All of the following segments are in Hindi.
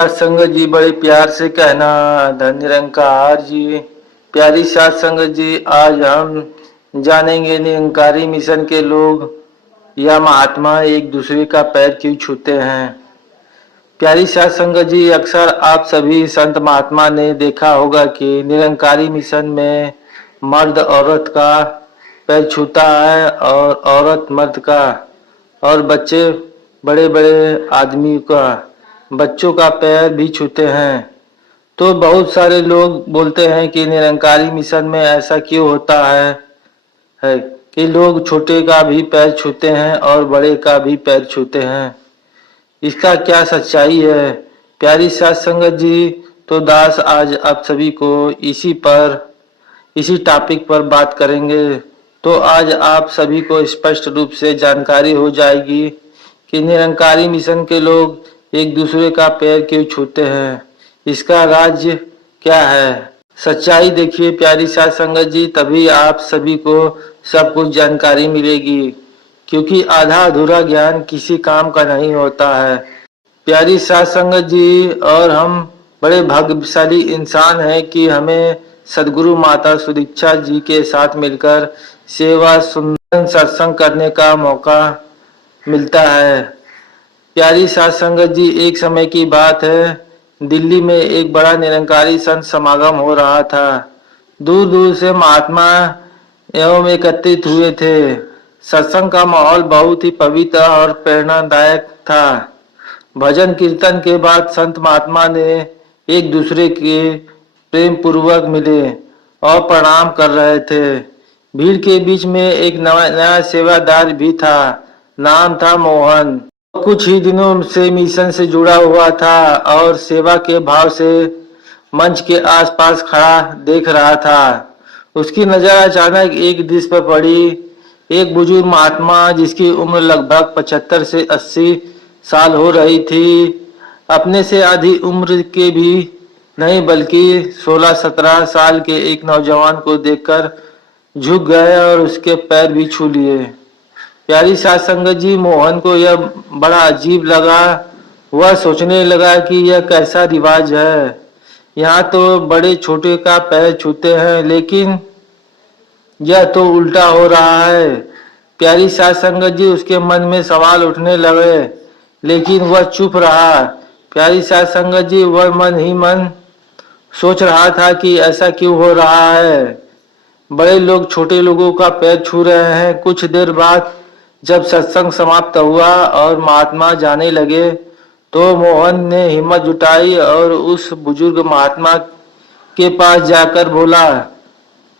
साथ संगत जी बड़े प्यार से कहना। धन निरंकार जी। प्यारी साथ संगत जी, आज हम जानेंगे निरंकारी मिशन के लोग या महात्मा एक दूसरे का पैर क्यों छूते हैं। प्यारी साथ संगत जी, अक्सर आप सभी संत महात्मा ने देखा होगा कि निरंकारी मिशन में मर्द औरत का पैर छूता है और औरत मर्द का, और बच्चे बड़े बड़े आदमी का, बच्चों का पैर भी छूते हैं। तो बहुत सारे लोग बोलते हैं कि निरंकारी मिशन में ऐसा क्यों होता है कि लोग छोटे का भी पैर छूते हैं और बड़े का भी पैर छूते हैं। इसका क्या सच्चाई है प्यारी साथ संगत जी। तो दास आज आप सभी को इसी टॉपिक पर बात करेंगे। तो आज आप सभी को स्पष्ट रूप से जानकारी हो जाएगी कि निरंकारी मिशन के लोग एक दूसरे का पैर क्यों छूते हैं, इसका राज क्या है। सच्चाई देखिए प्यारी साथ संगत जी, तभी आप सभी को सब कुछ जानकारी मिलेगी, क्योंकि आधा अधूरा ज्ञान किसी काम का नहीं होता है। प्यारी साथ संगत जी, और हम बड़े भाग्यशाली इंसान हैं कि हमें सदगुरु माता सुदीक्षा जी के साथ मिलकर सेवा सुंदर सत्संग करने का मौका मिलता है। प्यारी साथ संगत जी, एक समय की बात है, दिल्ली में एक बड़ा निरंकारी संत समागम हो रहा था। दूर दूर से महात्मा एवं एकत्रित हुए थे। सत्संग का माहौल बहुत ही पवित्र और प्रेरणादायक था। भजन कीर्तन के बाद संत महात्मा ने एक दूसरे के प्रेम पूर्वक मिले और प्रणाम कर रहे थे। भीड़ के बीच में एक नया सेवादार भी था। नाम था मोहन। कुछ ही दिनों से मिशन से जुड़ा हुआ था और सेवा के भाव से मंच के आसपास खड़ा देख रहा था। उसकी नजर अचानक एक दृश्य पर पड़ी। एक बुजुर्ग महात्मा जिसकी उम्र लगभग 75 से 80 साल हो रही थी, अपने से आधी उम्र के भी नहीं बल्कि 16-17 साल के एक नौजवान को देखकर झुक गए और उसके पैर भी छू लिए। प्यारी साथ संगत जी, मोहन को यह बड़ा अजीब लगा। वह सोचने लगा कि यह कैसा रिवाज है, यहाँ तो बड़े छोटे का पैर छूते हैं, लेकिन यह तो उल्टा हो रहा है। प्यारी साथ संगत जी, उसके मन में सवाल उठने लगे, लेकिन वह चुप रहा। प्यारी साथ संगत जी, वह मन ही मन सोच रहा था कि ऐसा क्यों हो रहा है, बड़े लोग छोटे लोगों का पैर छू रहे हैं। कुछ देर बाद जब सत्संग समाप्त हुआ और महात्मा जाने लगे, तो मोहन ने हिम्मत जुटाई और उस बुजुर्ग महात्मा के पास जाकर बोला,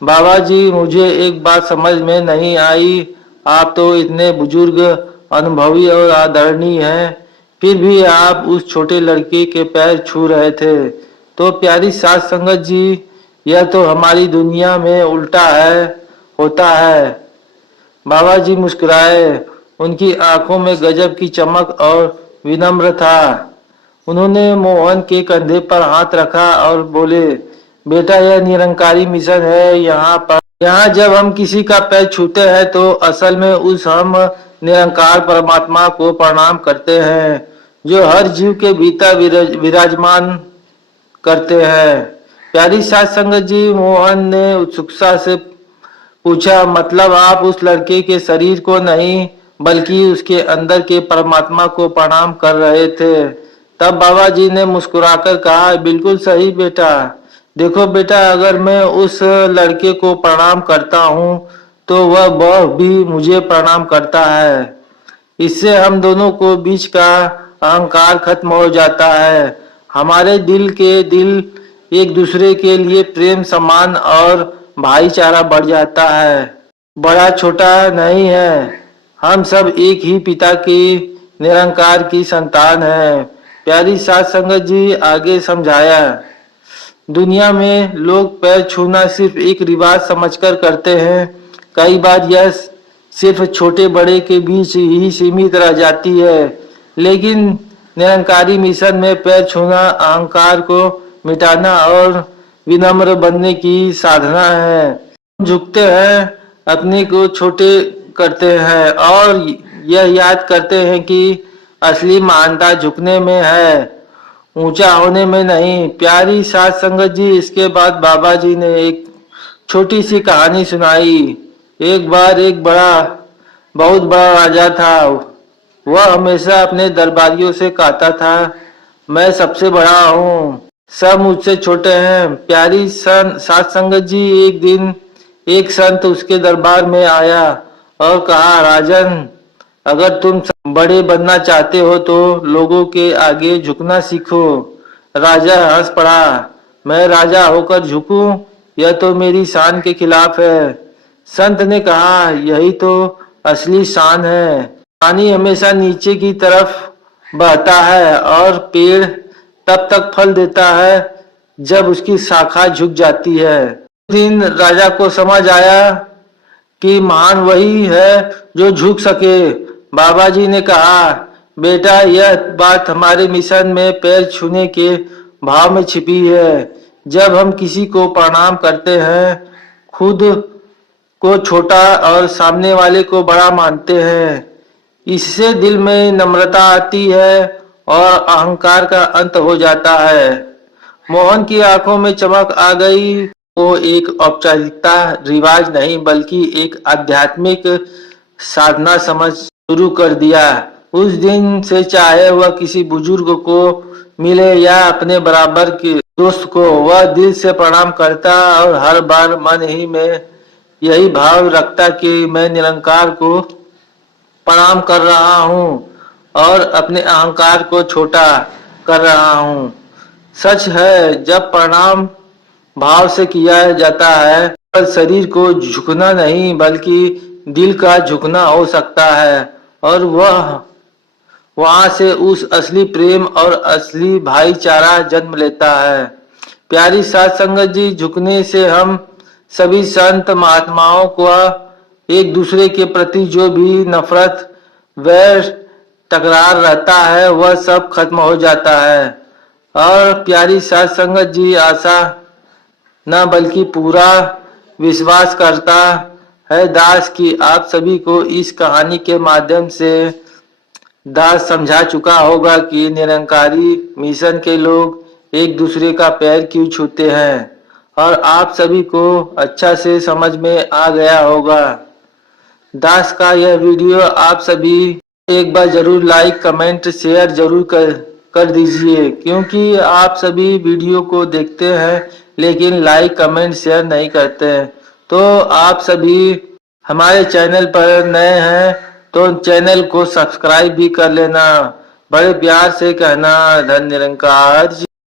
बाबा जी, मुझे एक बात समझ में नहीं आई। आप तो इतने बुजुर्ग, अनुभवी और आदरणीय हैं, फिर भी आप उस छोटे लड़के के पैर छू रहे थे। तो प्यारी साथ संगत जी, यह तो हमारी दुनिया में उल्टा होता है। बाबा जी मुस्कुराए। उनकी आंखों में गजब की चमक और विनम्र था। उन्होंने मोहन के कंधे पर हाथ रखा और बोले, बेटा, यह निरंकारी मिशन है। यहाँ जब हम किसी का पैर छूते हैं तो असल में उस हम निरंकार परमात्मा को प्रणाम करते हैं, जो हर जीव के भीतर विराजमान करते हैं। प्यारी साथ संगत जी, मोहन ने उत्सुकता से पूछा, मतलब आप उस लड़के के शरीर को नहीं बल्कि उसके अंदर के परमात्मा को प्रणाम कर रहे थे। तब बाबा जी ने मुस्कुराकर कहा, बिल्कुल सही बेटा। देखो बेटा, अगर मैं उस लड़के को प्रणाम करता हूँ तो वह भी मुझे प्रणाम करता है। इससे हम दोनों को बीच का अहंकार खत्म हो जाता है। हमारे दिल एक दूसरे के लिए प्रेम, सम्मान और भाईचारा बढ़ जाता है। बड़ा छोटा नहीं है, हम सब एक ही पिता की निरंकार की संतान है। प्यारी साथ संगत जी आगे समझाया, दुनिया में लोग पैर छूना सिर्फ एक रिवाज समझकर करते हैं। कई बार यह सिर्फ छोटे बड़े के बीच ही सीमित रह जाती है, लेकिन निरंकारी मिशन में पैर छूना अहंकार को मिटाना और विनम्र बनने की साधना है। झुकते हैं, अपने को छोटे करते हैं और यह याद करते हैं कि असली महानता झुकने में है। ऊंचा होने में नहीं। प्यारी साध संगत जी, इसके बाद बाबा जी ने एक छोटी सी कहानी सुनाई। एक बार एक बहुत बड़ा राजा था। वह हमेशा अपने दरबारियों से कहता था, मैं सबसे बड़ा हूँ, सब मुझसे छोटे हैं। प्यारी साध संगत जी, एक दिन एक संत उसके दरबार में आया और कहा, राजन, अगर तुम बड़े बनना चाहते हो तो लोगों के आगे झुकना सीखो। राजा हंस पड़ा, मैं राजा होकर झुकूं, यह तो मेरी शान के खिलाफ है। संत ने कहा, यही तो असली शान है। पानी हमेशा नीचे की तरफ बहता है और पेड़ तब तक फल देता है जब उसकी शाखा झुक जाती है। उस दिन राजा को समझ आया कि महान वही है जो झुक सके। बाबा जी ने कहा, बेटा, यह बात हमारे मिशन में पैर छूने के भाव में छिपी है। जब हम किसी को प्रणाम करते हैं, खुद को छोटा और सामने वाले को बड़ा मानते हैं। इससे दिल में नम्रता आती है और अहंकार का अंत हो जाता है। मोहन की आंखों में चमक आ गई। वो एक औपचारिकता रिवाज नहीं बल्कि एक आध्यात्मिक साधना समझ शुरू कर दिया। उस दिन से चाहे वह किसी बुजुर्ग को मिले या अपने बराबर के दोस्त को, वह दिल से प्रणाम करता और हर बार मन ही में यही भाव रखता कि मैं निरंकार को प्रणाम कर रहा हूँ और अपने अहंकार को छोटा कर रहा हूँ। सच है, जब प्रणाम भाव से किया जाता है पर शरीर को झुकना नहीं बल्कि दिल का झुकना हो सकता है और वह वहां से उस असली प्रेम और असली भाईचारा जन्म लेता है। प्यारी साध संगत जी, झुकने से हम सभी संत महात्माओं को एक दूसरे के प्रति जो भी नफरत, वैर, टकरार रहता है वह सब खत्म हो जाता है। और प्यारी साध संगत जी, आशा न बल्कि पूरा विश्वास करता है दास कि आप सभी को इस कहानी के माध्यम से दास समझा चुका होगा कि निरंकारी मिशन के लोग एक दूसरे का पैर क्यों छूते हैं और आप सभी को अच्छा से समझ में आ गया होगा। दास का यह वीडियो आप सभी एक बार जरूर लाइक, कमेंट, शेयर जरूर कर दीजिए, क्योंकि आप सभी वीडियो को देखते हैं लेकिन लाइक, कमेंट, शेयर नहीं करते हैं। तो आप सभी हमारे चैनल पर नए हैं तो चैनल को सब्सक्राइब भी कर लेना। बड़े प्यार से कहना, धन निरंकार जी।